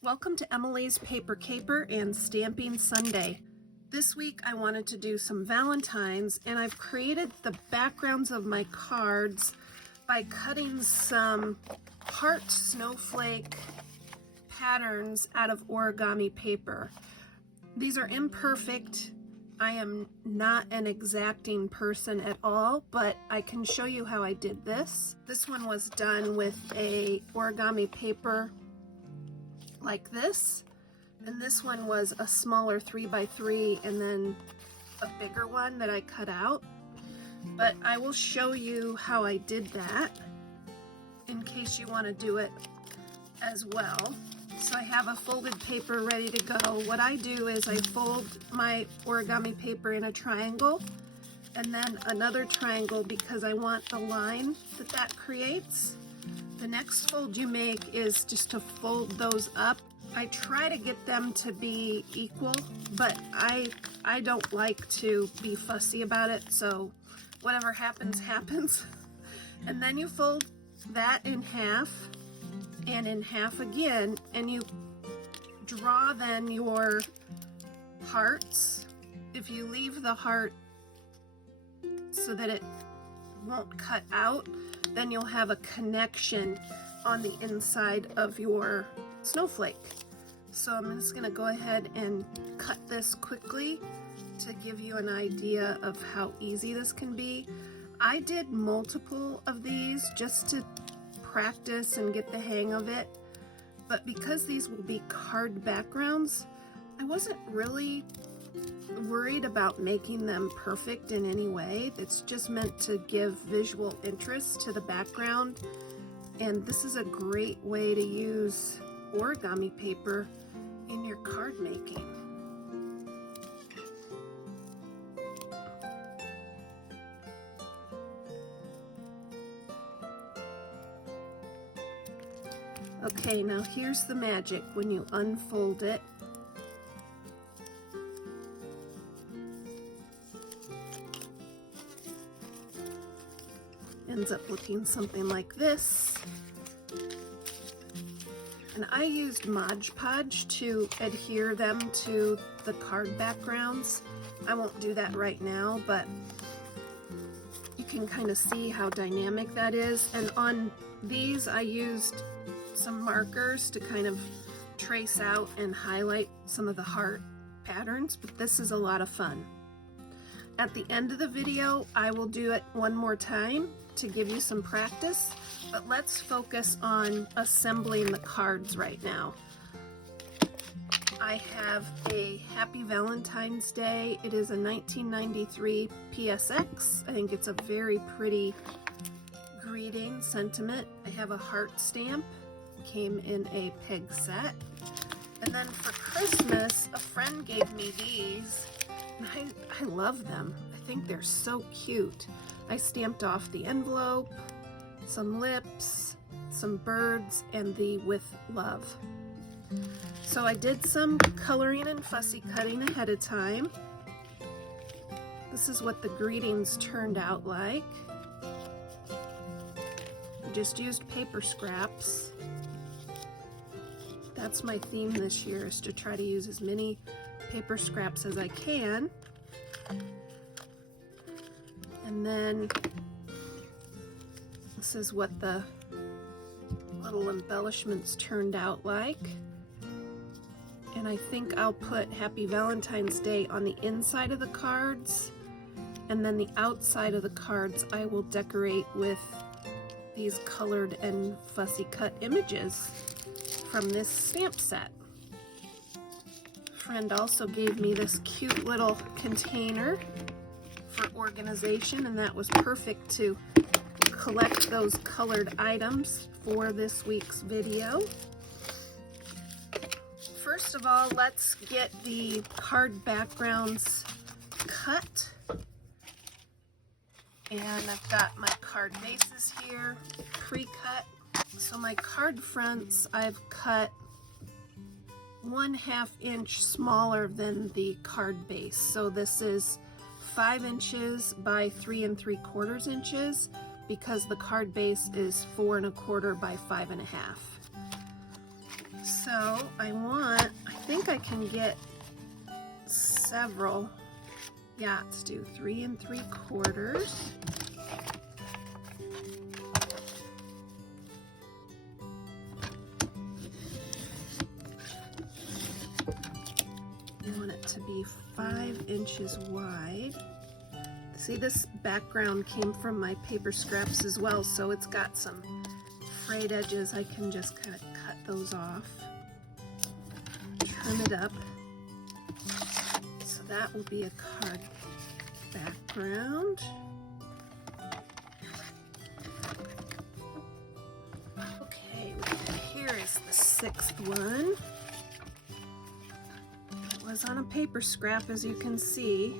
Welcome to Emilee's Paper Caper and Stamping Sunday. This week I wanted to do some Valentines, and I've created the backgrounds of my cards by cutting some heart snowflake patterns out of origami paper. These are imperfect. I am not an exacting person at all, but I can show you how I did this. This one was done with a origami paper like this, and this one was a smaller 3x3 and then a bigger one that I cut out. But I will show you how I did that in case you want to do it as well. So I have a folded paper ready to go. What I do is I fold my origami paper in a triangle and then another triangle because I want the line that creates. The next fold you make is just to fold those up. I try to get them to be equal, but I don't like to be fussy about it, so whatever happens, happens. And then you fold that in half and in half again, and you draw then your hearts. If you leave the heart so that it won't cut out, then you'll have a connection on the inside of your snowflake. So I'm just gonna go ahead and cut this quickly to give you an idea of how easy this can be. I did multiple of these just to practice and get the hang of it, but because these will be card backgrounds, I wasn't really worried about making them perfect in any way. It's just meant to give visual interest to the background, and this is a great way to use origami paper in your card making. Okay, now here's the magic. When you unfold it, ends up looking something like this. And I used Mod Podge to adhere them to the card backgrounds. I won't do that right now, but you can kind of see how dynamic that is. And on these I used some markers to kind of trace out and highlight some of the heart patterns, but this is a lot of fun. At the end of the video, I will do it one more time to give you some practice, but let's focus on assembling the cards right now. I have a Happy Valentine's Day. It is a 1993 PSX. I think it's a very pretty greeting sentiment. I have a heart stamp, came in a peg set. And then for Christmas, a friend gave me these. I love them. I think they're so cute. I stamped off the envelope, some lips, some birds, and the with love. So I did some coloring and fussy cutting ahead of time. This is what the greetings turned out like. I just used paper scraps. That's my theme this year, is to try to use as many paper scraps as I can. And then this is what the little embellishments turned out like. And I think I'll put Happy Valentine's Day on the inside of the cards, and then the outside of the cards I will decorate with these colored and fussy cut images from this stamp set. Friend also gave me this cute little container for organization, and that was perfect to collect those colored items for this week's video. First of all, let's get the card backgrounds cut. And I've got my card bases here pre-cut. So my card fronts I've cut 1/2 inch smaller than the card base. So this is 5 inches by 3 3/4 inches because the card base is 4 1/4 by 5 1/2. So I think I can get several. Yeah, let's do 3 3/4. I want it to be 5 inches wide. See, this background came from my paper scraps as well, so it's got some frayed edges. I can just kind of cut those off, trim it up. So that will be a card background. Okay, here is the 6th one. It was on a paper scrap, as you can see.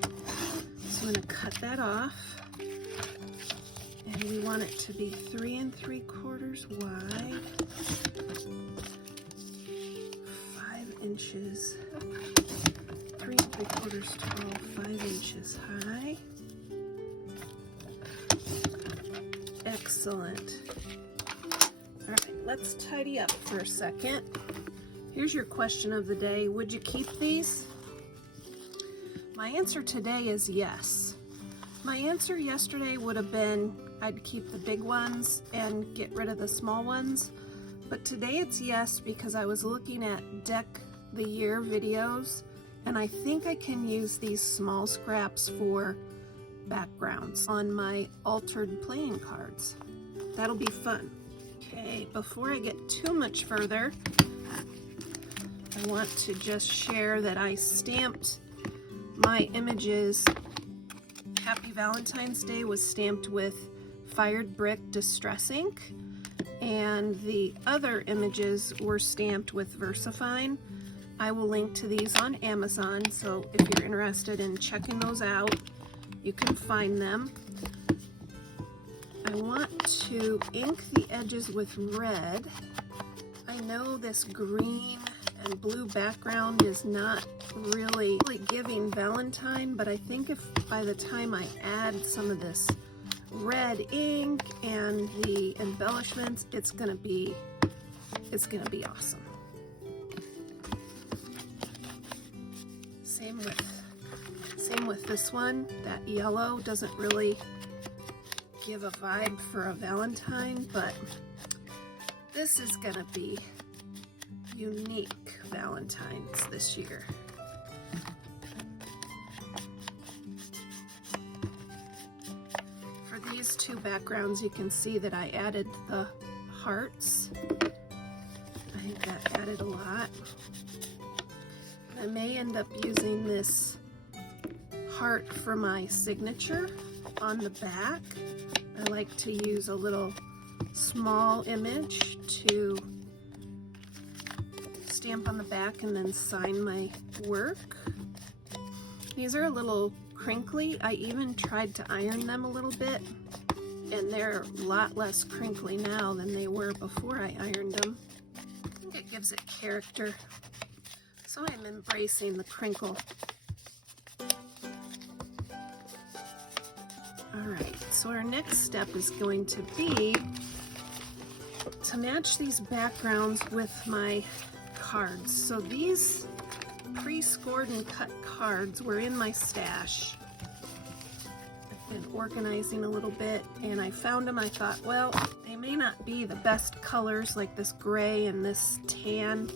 So I'm going to cut that off. And we want it to be 3 3/4 wide, 5 inches, 3 3/4 tall, 5 inches high. Excellent. All right, let's tidy up for a second. Here's your question of the day. Would you keep these? My answer today is yes. My answer yesterday would have been I'd keep the big ones and get rid of the small ones. But today it's yes, because I was looking at Deck the Year videos, and I think I can use these small scraps for backgrounds on my altered playing cards. That'll be fun. Okay, before I get too much further, I want to just share that I stamped my images. Happy Valentine's Day was stamped with Fired Brick Distress Ink, and the other images were stamped with VersaFine. I will link to these on Amazon, so if you're interested in checking those out, you can find them. I want to ink the edges with red. I know this green and blue background is not really giving Valentine, but I think if by the time I add some of this red ink and the embellishments, it's gonna be awesome. Same with this one. That yellow doesn't really give a vibe for a Valentine, but this is gonna be unique Valentines this year. For these two backgrounds, you can see that I added the hearts. I think that added a lot. I may end up using this heart for my signature on the back. I like to use a little small image to stamp on the back and then sign my work. These are a little crinkly. I even tried to iron them a little bit, and they're a lot less crinkly now than they were before I ironed them. I think it gives it character. So I'm embracing the crinkle. Alright, so our next step is going to be to match these backgrounds with my cards. So these pre-scored and cut cards were in my stash. I've been organizing a little bit, and I found them. I thought, well, they may not be the best colors, like this gray and this tan.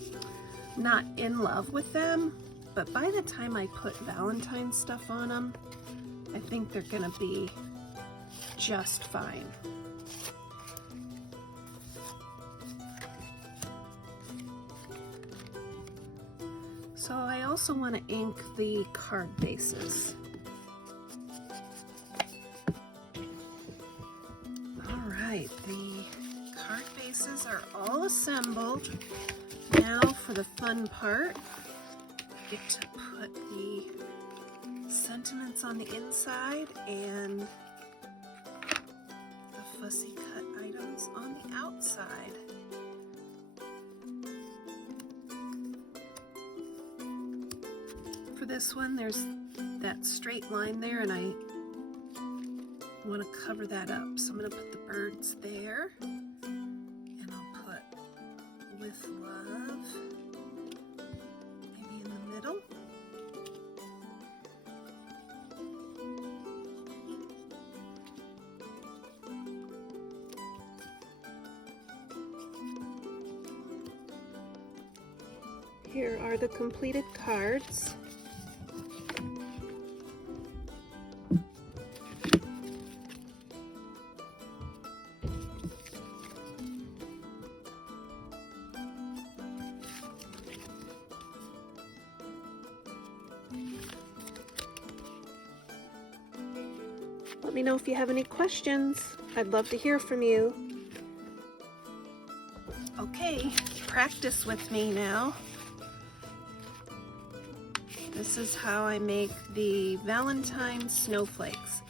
Not in love with them, but by the time I put Valentine stuff on them, I think they're gonna be just fine. So I also want to ink the card bases. All right, the card bases are all assembled. Now for the fun part, I get to put the sentiments on the inside and the fussy cut items on the outside. For this one, there's that straight line there, and I want to cover that up. So I'm going to put the birds there, and I'll put with love Here are the completed cards. Let me know if you have any questions. I'd love to hear from you. Okay, practice with me now. This is how I make the Valentine Snowflakes.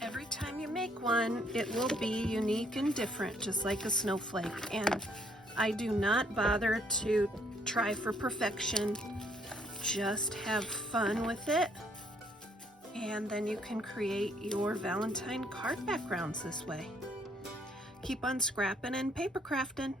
Every time you make one, it will be unique and different, just like a snowflake. And I do not bother to try for perfection. Just have fun with it. And then you can create your Valentine card backgrounds this way. Keep on scrapping and paper crafting.